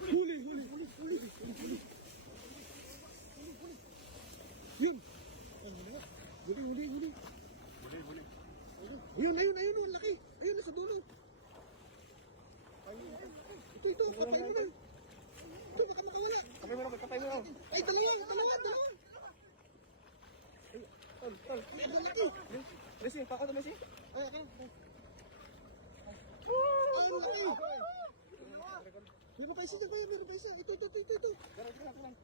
Huli. Yun. Huli. Ayun, laki. Ayun, nasa dulo. Ito, patay mo na. Ito, baka makawala. Kapay mo. Ay, dalawa. Tol. Ay, ang laki. Messi, pako to Messi. Ay, ako. Ay, ang laki. Meron pa isa. Ito. Ganun.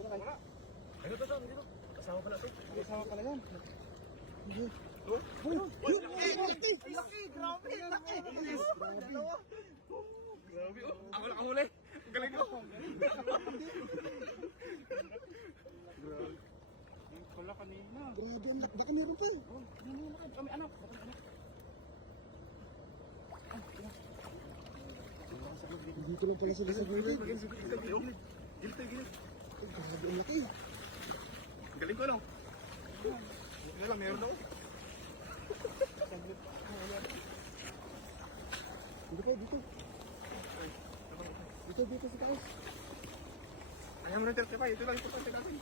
Wala. Ayun to. Kasama pala ito. Kasama pala yan. Hindi. Ay, laki. Grabe. Dalawa. Grabe. Ako nakahuli. Ang galing ko. Grabe. Wala kanina. Grabe, anak. Baka meron pa. Kami anak. Dito lang pala sila sa gilid. Gilid. Grabe, ang laki. Ang galing ko, no? Buti na lang, meron ako. Dito. Dito sa taas. Ayaw mo rin tertipay. Ito lang importante natin.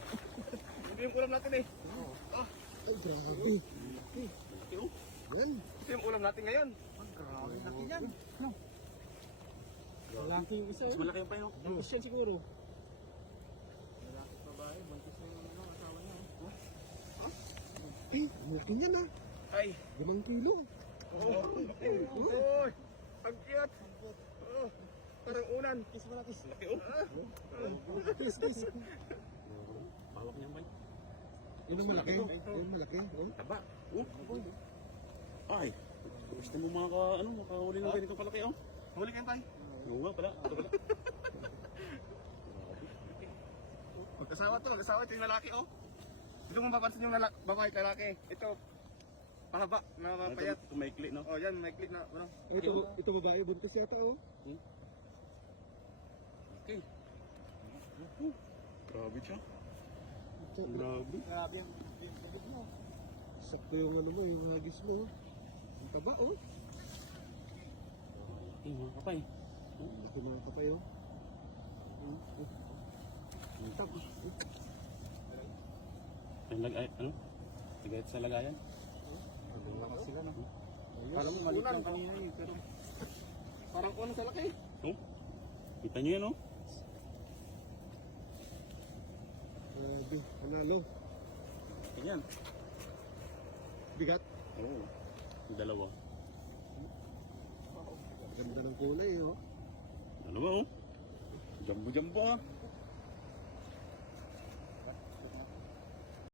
Hindi yung ulam natin eh. Ay, grabe. Yan. Ito yung ulam natin ngayon. Grabe, laki yan. Malaki yung isa. Mas malaki yung payo. Buntis yan siguro. Malaki babae. Buntis na yung asawa niya. Ay, ang laki niyan ah. Ay. 5 kilo. Oy. Ang cute. Parang unan. Kiss mo na kiss. Laki oh. Kiss. Bawak niya ba? Yun ang malaki. Yun malaki. Taba. Ay. Gusto mo makahuli ng ganito palaki oh. Huli kayo tayo. Oo nga pala. Magkasawa ito yung lalaki oh. Dito mo mapapansin yung babae lalaki. Ito. Pahaba na mapayat. Ito maikli no? Oh yan, maikli na. Ano? Ito babae, buntis yata oh. Okay. Grabe siya. Grabe yung bibig mo. Sakto yung ano mo, yung hagis mo. Ang taba oh. Mga kapay. Laki mga kapay oh. Ang taba. Tigayat sa lagayan? Lakas sila no? Parang maliit lang kanina eh, pero parang kuha sa laki. Kita nyo yan no? Grabe, panalo. Ganyan. Bigat. Oo. Dalawa. Ganda ng kulay oh. Dalawa oh. Jumbo ah.